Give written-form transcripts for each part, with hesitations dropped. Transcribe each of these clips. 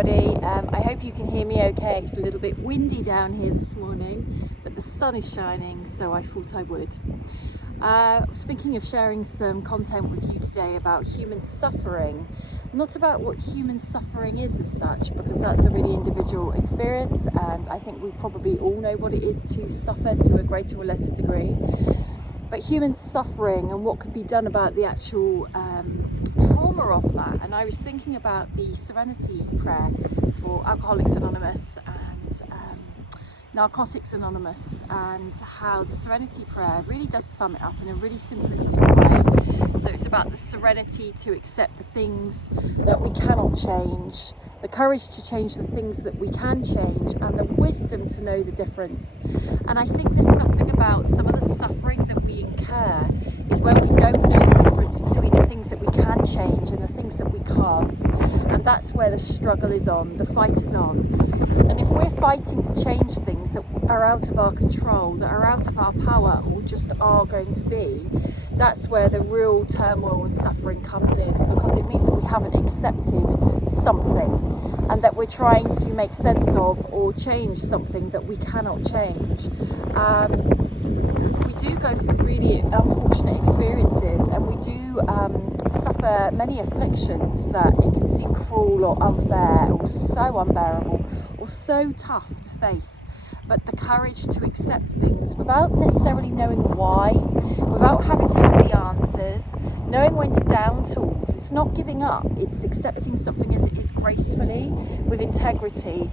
everybody. I hope you can hear me okay. It's a little bit windy down here this morning, but the sun is shining, so I thought I would. I was thinking of sharing some content with you today about human suffering. Not about what human suffering is as such, because that's a really individual experience, and I think we probably all know what it is to suffer to a greater or lesser degree. But human suffering and what can be done about the actual trauma of that. And I was thinking about the Serenity Prayer for Alcoholics Anonymous and Narcotics Anonymous, and how the Serenity Prayer really does sum it up in a really simplistic way. So it's about the serenity to accept the things that we cannot change, the courage to change the things that we can change, and the wisdom to know the difference. And I think there's something about some of the suffering that we incur is when we don't know the difference between the things that we can change and the things that we can't. And that's where the struggle is on, the fight is on. And if we're fighting to change things that are out of our control, that are out of our power, or just are going to be, that's where the real turmoil and suffering comes in, because it means that we haven't accepted something and that we're trying to make sense of or change something that we cannot change. We do go through really unfortunate experiences, and we do suffer many afflictions that it can seem cruel or unfair or so unbearable or so tough to face. But the courage to accept things without necessarily knowing why, without having to have the answers, knowing when to down tools. It's not giving up, it's accepting something as it is gracefully, with integrity.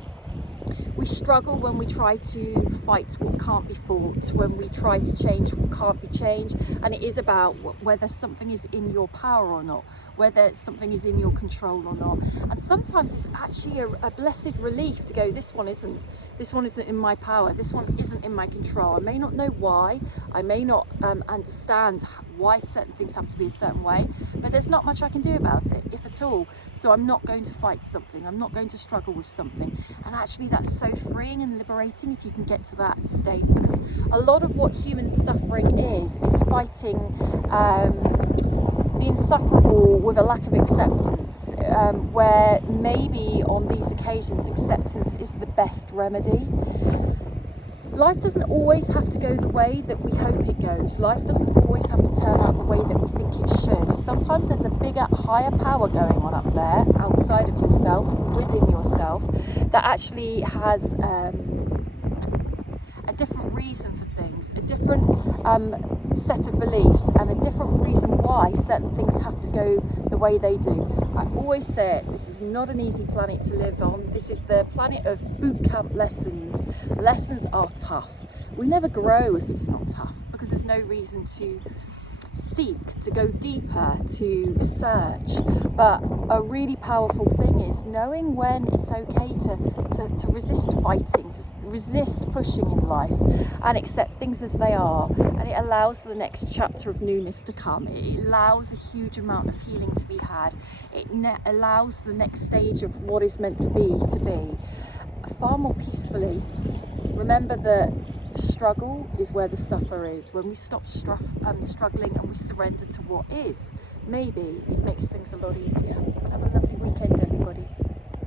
We struggle when we try to fight what can't be fought, when we try to change what can't be changed, and it is about whether something is in your power or not, whether something is in your control or not. And sometimes it's actually a blessed relief to go, this one isn't in my power, this one isn't in my control. I may not know why, I may not understand why certain things have to be a certain way, but there's not much I can do about it, if at all. So I'm not going to fight something, I'm not going to struggle with something. And actually that's so freeing and liberating if you can get to that state, because a lot of what human suffering is fighting the insufferable with a lack of acceptance, where maybe on these occasions acceptance is the best remedy. Life doesn't always have to go the way that we hope it goes. Life doesn't always have to turn out the way that we think it should. Sometimes there's a bigger, higher power going on up there, outside of yourself, within yourself, that actually has a different reason for things, a different set of beliefs, and a different reason why certain things have to go the way they do. I always say it, this is not an easy planet to live on. This is the planet of boot camp lessons. Lessons are tough. We never grow if it's not tough, because there's no reason to seek, to go deeper, to search. But a really powerful thing is knowing when it's okay to resist fighting, to resist pushing in life, and accept things as they are. And it allows the next chapter of newness to come. It allows a huge amount of healing to be had. It allows the next stage of what is meant to be far more peacefully. Remember that struggle is where the suffer is. When we stop struggling and we surrender to what is, maybe it makes things a lot easier. Have a lovely weekend, everybody.